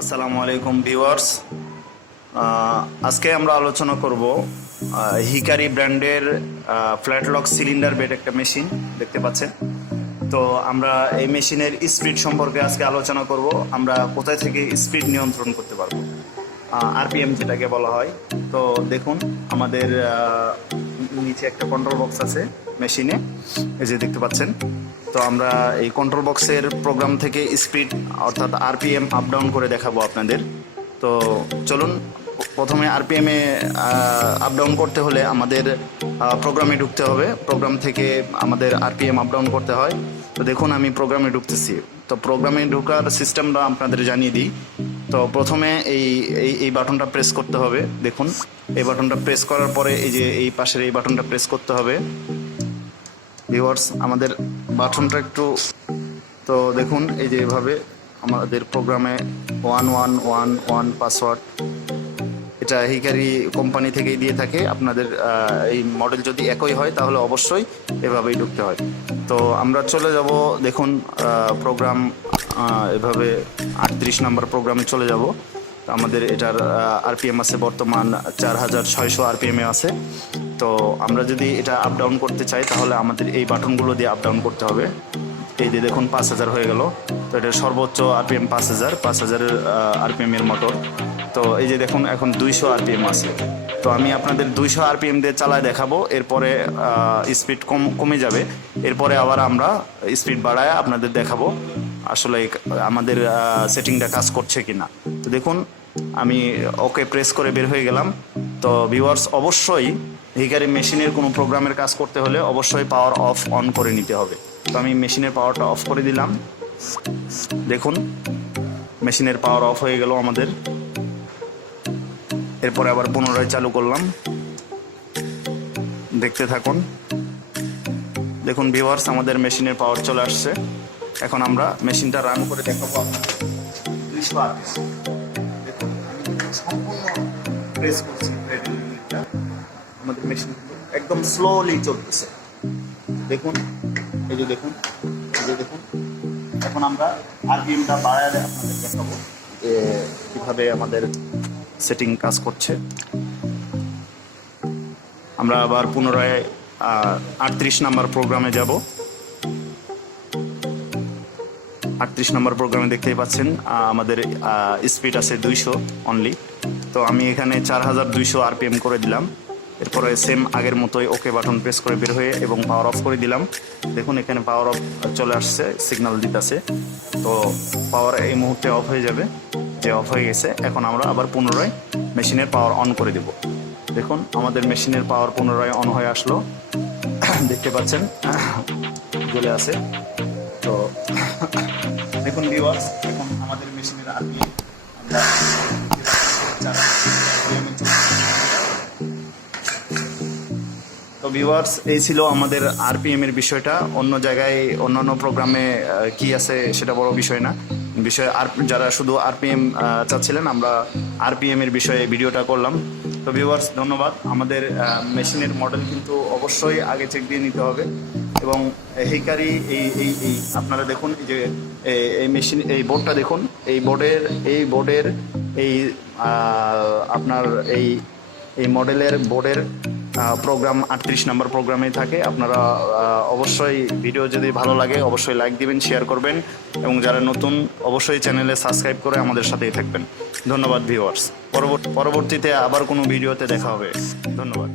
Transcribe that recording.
আসসালামু আলাইকুম ভিউয়ার্স। আজকে আমরা আলোচনা করব হিকারি ব্র্যান্ডের ফ্ল্যাট লক সিলিন্ডার বেড একটা মেশিন দেখতে পাচ্ছেন। তো আমরা এই মেশিনের স্পিড সম্পর্কে আজকে আলোচনা করব। আমরা কোথায় থেকে স্পিড নিয়ন্ত্রণ করতে পারবো, আরপিএম যেটাকে বলা হয়। তো দেখুন আমাদের নিচে একটা কন্ট্রোল বক্স আছে মেশিনে, এই যে দেখতে পাচ্ছেন। তো আমরা এই কন্ট্রোল বক্সের প্রোগ্রাম থেকে স্পিড অর্থাৎ আরপিএম আপ ডাউন করে দেখাবো আপনাদের। তো চলুন, প্রথমে আরপিএমে আপ ডাউন করতে হলে আমাদের প্রোগ্রামে ঢুকতে হবে। প্রোগ্রাম থেকে আমাদের আরপিএম আপ ডাউন করতে হয়। তো দেখুন আমি প্রোগ্রামে ঢুকতেছি। তো প্রোগ্রামে ঢোকার সিস্টেমটা আপনাদের জানিয়ে দিই। তো প্রথমে এই বাটনটা প্রেস করতে হবে। দেখুন এই বাটনটা প্রেস করার পরে এই যে এই পাশের এই বাটনটা প্রেস করতে হবে। ভিউয়ার্স, আমাদের বাটনটা একটু, তো দেখুন এই যে এভাবে আমাদের প্রোগ্রামে 1111 পাসওয়ার্ড, এটা হিকারি কোম্পানি থেকেই দিয়ে থাকে। আপনাদের এই মডেল যদি একই হয় তাহলে অবশ্যই এভাবেই ঢুকতে হয়। তো আমরা চলে যাব, দেখুন প্রোগ্রাম এভাবে 38 নম্বর প্রোগ্রামে চলে যাব। আমাদের এটার আরপিএম আছে বর্তমান 4600 আরপিএমে আছে। তো আমরা যদি এটা আপ ডাউন করতে চাই তাহলে আমাদের এই বাটনগুলো দিয়ে আপ ডাউন করতে হবে। এই যে দেখুন 5000 হয়ে গেল। তো এটার সর্বোচ্চ আরপিএম 5000 আরপিএম এর মোটর। তো এই যে দেখুন এখন 200 আরপিএম আছে। তো আমি আপনাদের 200 আরপিএম দিয়ে চালায় দেখাবো। এরপরে স্পিড কমে যাবে। এরপরে আবার আমরা স্পিড বাড়ায় আপনাদের দেখাবো আসলে আমাদের সেটিংটা কাজ করছে কিনা। তো দেখুন আমি ওকে প্রেস করে বের হয়ে গেলাম। তো ভিউয়ার্স, অবশ্যই হিকারি মেশিনের কোনো প্রোগ্রামের কাজ করতে হলে অবশ্যই পাওয়ার অফ অন করে নিতে হবে। তো আমি মেশিনের পাওয়ারটা অফ করে দিলাম। দেখুন মেশিনের পাওয়ার অফ হয়ে গেল আমাদের। এরপরে আবার পুনরায় চালু করলাম, দেখতে থাকুন। দেখুন ভিউয়ার্স, আমাদের মেশিনের পাওয়ার চলে আসছে। এখন আমরা মেশিনটা রান করে দেখাবো আপনাদের 200 আরপিএম। দেখুন আমি সম্পূর্ণ প্রেস করছি ইউনিটটা, আমাদের মেশিন একদম স্লোলি চলতেছে। দেখুন এই যে দেখুন, এই যে দেখুন। এখন আমরা আরপিএমটা বাড়ায় আপনাদের দেখাবো কিভাবে আমাদের সেটিং কাজ করছে। আমরা আবার পুনরায় 38 নম্বর প্রোগ্রামে যাব। 38 নম্বর প্রোগ্রামে দেখতেই পাচ্ছেন আমাদের স্পিড আছে 200 অনলি। তো আমি এখানে 4200 আরপিএম করে দিলাম। এরপরে সেম আগের মতোই ওকে বাটন প্রেস করে বের হয়ে এবং পাওয়ার অফ করে দিলাম। দেখুন এখানে পাওয়ার অফ চলে আসছে, সিগন্যাল দিতেছে। তো পাওয়ার এই মুহূর্তে অফ হয়ে যাবে, যে অফ হয়ে গেছে। এখন আমরা আবার পুনরায় মেশিনের পাওয়ার অন করে দেব। দেখুন আমাদের মেশিনের পাওয়ার পুনরায় অন হয়ে আসলো, দেখতে পাচ্ছেন জ্বলে আছে। তো দেখুন ভিউয়ার্স, এখন আমাদের মেশিনের আরপিএম তো ভিউয়ার্স, এই ছিল আমাদের আরপিএম এর বিষয়টা। অন্য জায়গায় অন্যান্য প্রোগ্রামে কি আছে সেটা বড় বিষয় না। বিষয় আর যারা শুধু আরপিএম চাচ্ছিলেন, আমরা আরপিএম এর বিষয়ে ভিডিওটা করলাম। তো ভিউয়ার্স ধন্যবাদ। আমাদের মেশিনের মডেল কিন্তু অবশ্যই আগে চেক দিয়ে নিতে হবে। এবং হিকারি এই আপনারা দেখুন এই যে এই মেশিন, এই বোর্ডটা দেখুন, এই বোর্ডের এই আপনার এই মডেলের বোর্ডের প্রোগ্রাম 38 নম্বর প্রোগ্রামেই থাকে। আপনারা অবশ্যই ভিডিও যদি ভালো লাগে অবশ্যই লাইক দিবেন, শেয়ার করবেন এবং যারা নতুন অবশ্যই চ্যানেলে সাবস্ক্রাইব করে আমাদের সাথেই থাকবেন। ধন্যবাদ ভিউয়ার্স। পরবর্তীতে আবার কোনো ভিডিওতে দেখা হবে। ধন্যবাদ।